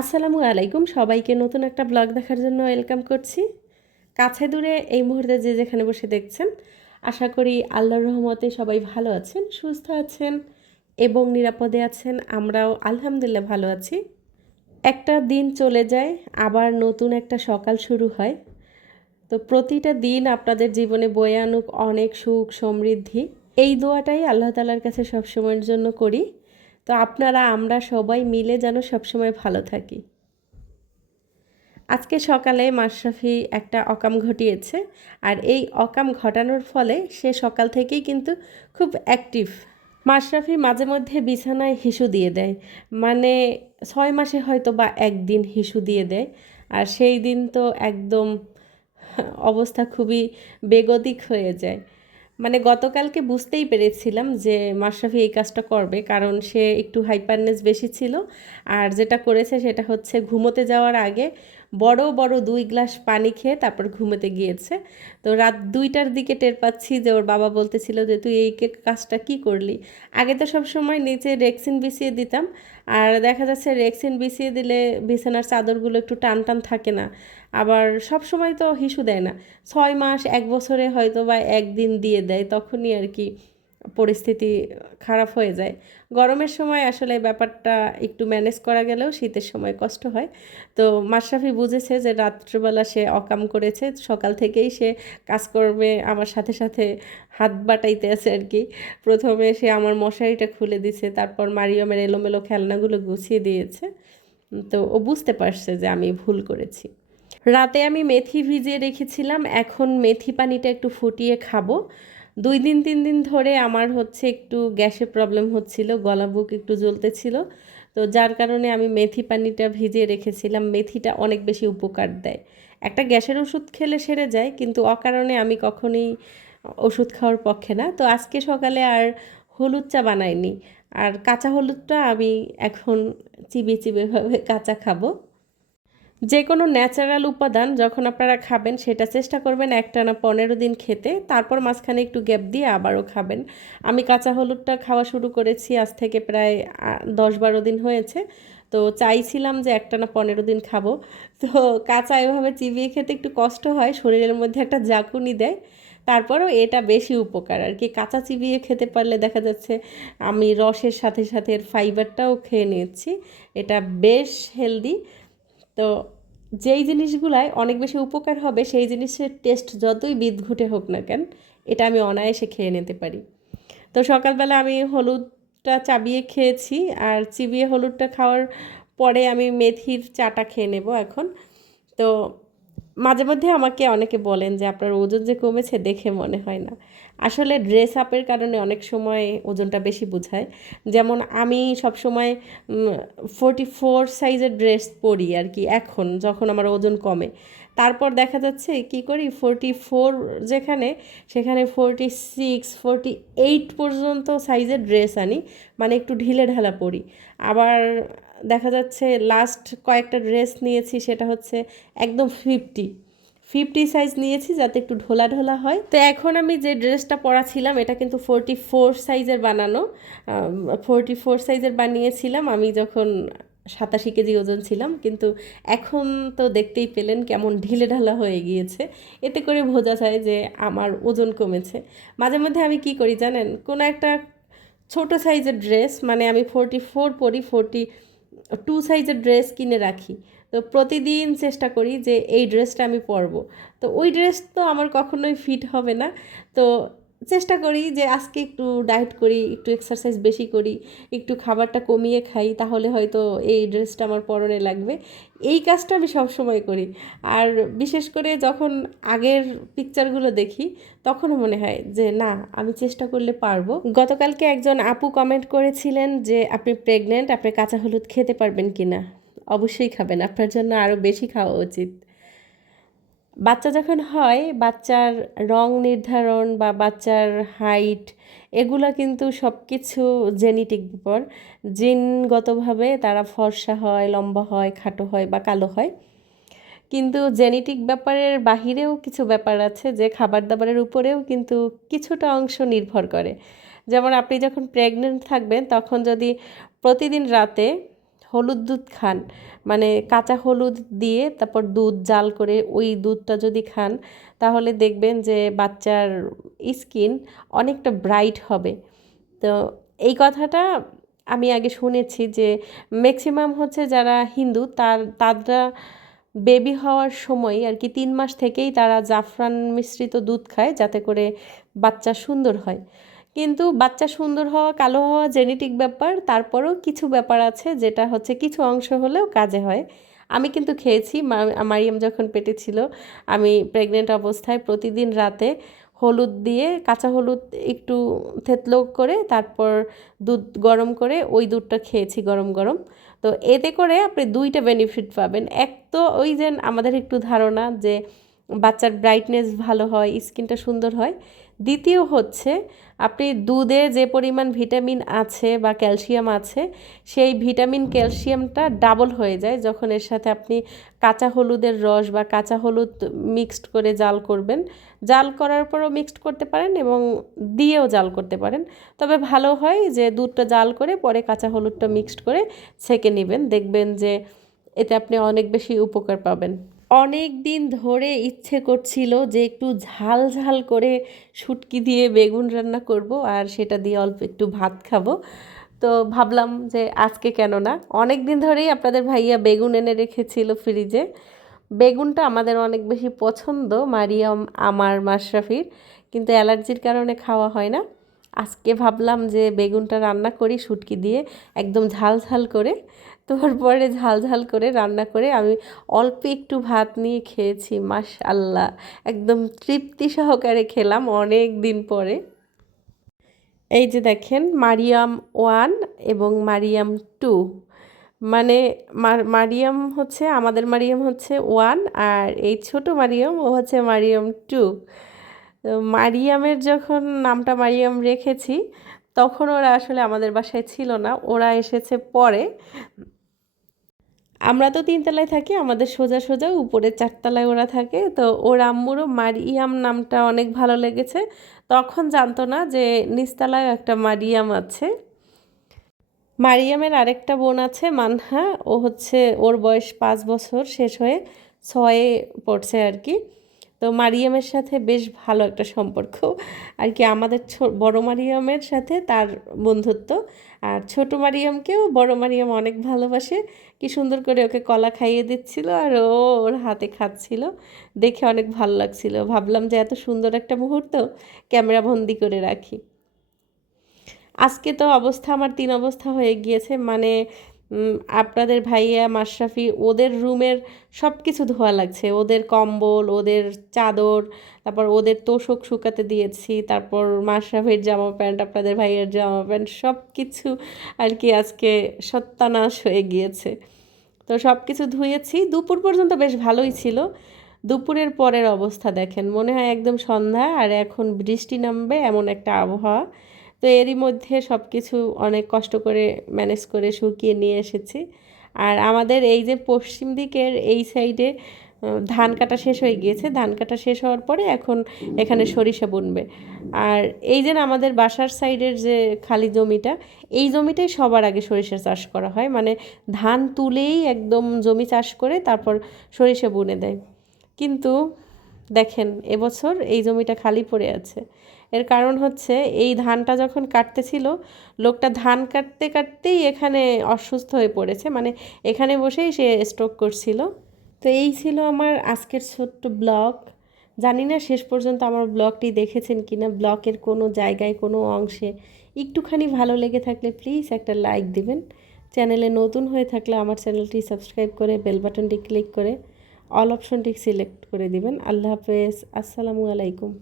আসসালামু আলাইকুম। সবাইকে নতুন একটা ব্লগ দেখার জন্য ওয়েলকাম করছি। কাছে দূরে এই মুহূর্তে যে যেখানে বসে দেখছেন, আশা করি আল্লাহর রহমতে সবাই ভালো আছেন, সুস্থ আছেন এবং নিরাপদে আছেন। আমরাও আলহামদুলিল্লাহ ভালো আছি। একটা দিন চলে যায়, আবার নতুন একটা সকাল শুরু হয়। তো প্রতিটা দিন আপনাদের জীবনে বয়ে আনুক অনেক সুখ সমৃদ্ধি। এই দোয়াটাই আল্লাহ তালার কাছে সবসময়ের জন্য করি। তো আপনারা, আমরা সবাই মিলে যেন সবসময় ভালো থাকি। আজকে সকালে মাশরাফি একটা অকাম ঘটিয়েছে আর এই অকাম ঘটানোর ফলে সে সকাল থেকেই কিন্তু খুব অ্যাক্টিভ মাশরাফি মাঝে মধ্যে বিছানায় হিসু দিয়ে দেয়। মানে ছয় মাসে হয়তো বা একদিন হিসু দিয়ে দেয়। আর সেই দিন তো একদম অবস্থা খুবই বেগতিক হয়ে যায়। মানে গতকালকে বুঝতেই পেরেছিলাম যে মাশরাফি এই কাজটা করবে, কারণ সে একটু হাইপারনেস বেশি ছিল। আর যেটা করেছে সেটা হচ্ছে ঘুমোতে যাওয়ার আগে বড় বড় দুই গ্লাস পানি খেয়ে তারপর ঘুমোতে গিয়েছে। তো রাত দুইটার দিকে টের পাচ্ছি যে ওর বাবা বলতেছিল যে, তুই এই কাজটা কি করলি? আগে তো সব সময় নিচে রেক্সিন বিছিয়ে দিতাম। আর দেখা যাচ্ছে রেক্সিন বিছিয়ে দিলে বিছানার চাদরগুলো একটু টান টান থাকে না। আবার সব সময় তো হিসু দেয় না। ছয় মাস, এক বছরে হয়তো বা একদিন দিয়ে দেয়, তখনই আর কি পরিস্থিতি খারাপ হয়ে যায়। গরমের সময় আসলে ব্যাপারটা একটু ম্যানেজ করা গেলেও শীতের সময় কষ্ট হয়। তো মাশরাফি বুঝেছে যে রাত্রিবেলা সে অকাম করেছে, সকাল থেকেই সে কাজ করবে, আমার সাথে সাথে হাত বাটাইতে আছে আর কি। প্রথমে সে আমার মশারিটা খুলে দিছে, তারপর মারিয়মের এলোমেলো খেলনাগুলো গুছিয়ে দিয়েছে। তো ও বুঝতে পারছে যে আমি ভুল করেছি। রাতে আমি মেথি ভিজিয়ে রেখেছিলাম, এখন মেথি পানিটা একটু ফুটিয়ে খাব। দুই দিন, তিন দিন ধরে আমার হচ্ছে একটু গ্যাসের প্রবলেম হচ্ছিল, গলা বুক একটু জ্বলতেছিল। তো যার কারণে আমি মেথি পানিটা ভিজিয়ে রেখেছিলাম। মেথিটা অনেক বেশি উপকার দেয়। একটা গ্যাসের ওষুধ খেলে সেরে যায়, কিন্তু অকারণে আমি কখনোই ওষুধ খাওয়ার পক্ষে না। তো আজকে সকালে আর হলুদ চা বানাইনি। আর কাঁচা হলুদটা আমি এখন চিবিয়ে চিবিয়ে কাঁচা খাব। যে কোনো ন্যাচারাল উপাদান যখন আপনারা খাবেন, সেটা চেষ্টা করবেন একটানা পনেরো দিন খেতে, তারপর মাঝখানে একটু গ্যাপ দিয়ে আবারও খাবেন। আমি কাঁচা হলুদটা খাওয়া শুরু করেছি, আজ থেকে প্রায় দশ বারো দিন হয়েছে। তো চাইছিলাম যে একটানা পনেরো দিন খাব। তো কাঁচা এভাবে চিবিয়ে খেতে একটু কষ্ট হয়, শরীরের মধ্যে একটা জাকুনি দেয়। তারপরেও এটা বেশি উপকার। আর কি কাঁচা চিবিয়ে খেতে পারলে দেখা যাচ্ছে, আমি রসের সাথে সাথে এর ফাইবারটাও খেয়ে নিচ্ছি এটা বেশ হেলদি তো যেই জিনিসগুলায় অনেক বেশি উপকার হবে, সেই জিনিসের টেস্ট যতই বিদঘুটে হোক না কেন, এটা আমি অনায়াসে খেয়ে নিতে পারি। তো সকালবেলা আমি হলুদটা চাবিয়ে খেয়েছি, আর চিবিয়ে হলুদটা খাওয়ার পরে আমি মেথির চাটা খেয়ে নেব এখন। তো মাঝে মধ্যে আমাকে অনেকে বলেন যে, আপনার ওজন যে কমেছে, দেখে মনে হয় না। আসলে ড্রেস আপের কারণে অনেক সময় ওজনটা বেশি বোঝায়। যেমন আমি সব সময় ফোরটি ফোর সাইজের ড্রেস পরি আর কি এখন, যখন আমার ওজন কমে। তারপর দেখা যাচ্ছে কি করি ফোরটি ফোর যেখানে, সেখানে ফোরটি সিক্স ফোরটি এইট পর্যন্ত সাইজের ড্রেস আনি মানে একটু ঢিলে ঢালা পরি। আবার দেখা যাচ্ছে লাস্ট কয়েকটা ড্রেস নিয়েছি, সেটা হচ্ছে একদম ফিফটি ফিফটি সাইজ নিয়েছি যাতে একটু ঢোলা ঢোলা হয়। তো এখন আমি যে ড্রেসটা পরাছিলাম, এটা কিন্তু ফোরটি ফোর সাইজের বানানো। ফোরটি ফোর সাইজের বানিয়েছিলাম। আমি যখন সাতাশি কেজি ওজন ছিলাম, কিন্তু এখন তো দেখতেই পেলেন কেমন ঢিলে ঢালা হয়ে গিয়েছে। এতে করে বোঝা যায় যে আমার ওজন কমেছে। মাঝে মধ্যে আমি কি করি জানেন? কোনো একটা ছোট সাইজের ড্রেস মানে আমি ফোরটি ফোর পরি, ফোরটি টু সাইজের ড্রেস কিনে রাখি। তো প্রতিদিন চেষ্টা করি যে এই ড্রেসটা আমি পরবো। তো ওই ড্রেস তো আমার কখনোই ফিট হবে না। তো চেষ্টা করি যে আজকে একটু ডায়েট করি, একটু এক্সারসাইজ বেশি করি, একটু খাবারটা কমিয়ে খাই, তাহলে হয়তো এই ড্রেসটা আমার পরনে লাগবে। এই কাজটা আমি সব সময় করি। আর বিশেষ করে যখন আগের পিকচারগুলো দেখি তখন মনে হয় যে না, আমি চেষ্টা করলে পারব। গতকালকে একজন আপু কমেন্ট করেছিলেন যে, আপনি প্রেগনেন্ট আপনি কাঁচা হলুদ খেতে পারবেন কি না অবশ্যই খাবেন, আপনার জন্য আরও বেশি খাওয়া উচিত। বাচ্চা যখন হয়, বাচ্চার রং নির্ধারণ বা বাচ্চার হাইট এগুলা কিন্তু সব কিছু জেনেটিক ব্যাপার জিনগতভাবে তারা ফর্সা হয়, লম্বা হয়, খাটো হয় বা কালো হয়। কিন্তু জেনেটিক ব্যাপারের বাহিরেও কিছু ব্যাপার আছে যে খাবার দাবারের উপরেও কিন্তু কিছুটা অংশ নির্ভর করে। যেমন আপনি যখন প্রেগনেন্ট থাকবেন, তখন যদি প্রতিদিন রাতে হলুদ দুধ খান। মানে কাঁচা হলুদ দিয়ে তারপর দুধ জাল করে ওই দুধটা যদি খান, তাহলে দেখবেন যে বাচ্চার স্কিন অনেকটা ব্রাইট হবে। তো এই কথাটা আমি আগে শুনেছি যে ম্যাক্সিমাম হচ্ছে যারা হিন্দু, তার তারা বেবি হওয়ার সময় আর কি তিন মাস থেকেই তারা জাফরান মিশ্রিত দুধ খায় যাতে করে বাচ্চা সুন্দর হয়। কিন্তু বাচ্চা সুন্দর হওয়া, কালো হওয়া জেনেটিক ব্যাপার, তারপরেও কিছু ব্যাপার আছে যেটা হচ্ছে কিছু অংশ হলেও কাজে হয়। আমি কিন্তু খেয়েছি মারিয়াম যখন পেটে ছিল, আমি প্রেগনেন্ট অবস্থায় প্রতিদিন রাতে হলুদ দিয়ে, কাঁচা হলুদ একটু থেতলো করে, তারপর দুধ গরম করে ওই দুধটা খেয়েছি গরম গরম। তো এতে করে আপনি দুইটা বেনিফিট পাবেন। এক তো ওই যে আমাদের একটু ধারণা যে বাচ্চার ব্রাইটনেস ভালো হয়, স্কিনটা সুন্দর হয়। দ্বিতীয় হচ্ছে, আপনি দুধে যে পরিমাণ ভিটামিন আছে বা ক্যালসিয়াম আছে, সেই ভিটামিন ক্যালসিয়ামটা ডাবল হয়ে যায়, যখন এর সাথে আপনি কাঁচা হলুদের রস বা কাঁচা হলুদ মিক্সড করে জাল করবেন। জাল করার পরও মিক্সড করতে পারেন এবং দিয়েও জাল করতে পারেন। তবে ভালো হয় যে দুধটা জাল করে পরে কাঁচা হলুদটা মিক্সড করে ছেঁকে নেবেন, দেখবেন যে এতে আপনি অনেক বেশি উপকার পাবেন। অনেক দিন ধরে ইচ্ছে করছিল যে একটু ঝাল ঝাল করে শুটকি দিয়ে বেগুন রান্না করব আর সেটা দিয়ে অল্প একটু ভাত খাব। তো ভাবলাম যে আজকে কেন না? অনেক দিন ধরেই আপনাদের ভাইয়া বেগুন এনে রেখেছিল ফ্রিজে। বেগুনটা আমাদের অনেক বেশি পছন্দ, মারিয়াম আমার মাশরাফির, কিন্তু অ্যালার্জির কারণে খাওয়া হয় না। আজকে ভাবলাম যে বেগুনটা রান্না করি শুটকি দিয়ে, একদম ঝাল ঝাল করে। তারপরে ঝাল ঝাল করে রান্না করে আমি অল্প একটু ভাত নিয়ে খেয়েছি মাস আল্লাহ একদম তৃপ্তি সহকারে খেলাম অনেক দিন পরে। এই যে দেখেন, মারিয়াম ওয়ান এবং মারিয়াম টু। মানে মারিয়াম হচ্ছে, আমাদের মারিয়াম হচ্ছে ওয়ান আর এই ছোট মারিয়াম ও হচ্ছে মারিয়াম টু। মারিয়ামের যখন নামটা মারিয়াম রেখেছি, তখন ওরা আসলে আমাদের বাসায় ছিল না, ওরা এসেছে পরে। আমরা তো তিনতলায় থাকি, আমাদের সোজা সোজা উপরে চারতলায় ওরা থাকে। তো ওর আম্মুরও মারিয়াম নামটা অনেক ভালো লেগেছে। তখন জানতো না যে নিচতলায় একটা মারিয়াম আছে। মারিয়ামের আরেকটা বোন আছে, মানহা। ও হচ্ছে, ওর বয়স পাঁচ বছর, শেষ হয়ে ছয়ে পড়ছে আর কি। তো মারিয়ামের সাথে বেশ ভালো একটা সম্পর্ক। আর কি আমাদের বড় মারিয়ামের সাথে তার বন্ধুত্ব। আর ছোট মারিয়ামকেও বড় মারিয়াম অনেক ভালোবাসে। কি সুন্দর করে ওকে কলা খাইয়ে দিচ্ছিল আর ও ওর হাতে খাচ্ছিল। দেখে অনেক ভালো লাগছিল। ভাবলাম যে এত সুন্দর একটা মুহূর্ত ক্যামেরা বন্দি করে রাখি। আজকে তো অবস্থা, আমার তিন অবস্থা হয়ে গিয়েছে। মানে আপনাদের ভাইয়া, মাশরাফি, ওদের রুমের সব কিছু ধোয়া লাগছে। ওদের কম্বল, ওদের চাদর, তারপর ওদের তোষক শুকাতে দিয়েছি, তারপর মাশরাফির জামা প্যান্ট, আপনাদের ভাইয়ের জামা প্যান্ট সব কিছু আর কি আজকে সত্যানাশ হয়ে গিয়েছে। তো সব কিছু ধুয়েছি। দুপুর পর্যন্ত বেশ ভালোই ছিল। দুপুরের পরের অবস্থা দেখেন। মনে হয় একদম সন্ধ্যা, আর এখন বৃষ্টি নামবে এমন একটা আবহাওয়া। তো এরই মধ্যে সব কিছু অনেক কষ্ট করে ম্যানেজ করে শুকিয়ে নিয়ে এসেছি। আর আমাদের এই যে পশ্চিম দিকের এই সাইডে ধান কাটা শেষ হয়ে গিয়েছে। ধান কাটা শেষ হওয়ার পরে এখন এখানে সরিষা বুনবে। আর এই যে আমাদের বাসার সাইডের যে খালি জমিটা, এই জমিটাই সবার আগে সরিষা চাষ করা হয়। মানে ধান তুলেই একদম জমি চাষ করে তারপর সরিষা বুনে দেয়। কিন্তু দেখেন, এবছর এই জমিটা খালি পড়ে আছে। এর কারণ হচ্ছে, এই ধানটা যখন কাটতেছিল, লোকটা ধান কাটতে কাটতেই এখানে অসুস্থ হয়ে পড়েছে। মানে এখানে বসেই সে স্ট্রোক করছিল। তো এই ছিল আমার আজকের ছোট্ট ব্লগ। জানি না শেষ পর্যন্ত আমার ব্লগটি দেখেছেন কিনা। ব্লগের কোনো জায়গায়, কোনো অংশে একটুখানি ভালো লেগে থাকলে প্লিজ একটা লাইক দিবেন। চ্যানেলে নতুন হয়ে থাকলে আমার চ্যানেলটি সাবস্ক্রাইব করে বেল বাটনটি ক্লিক করে অল অপশনটি সিলেক্ট করে দিবেন। আল্লাহ হাফেজ। আসসালামু আলাইকুম।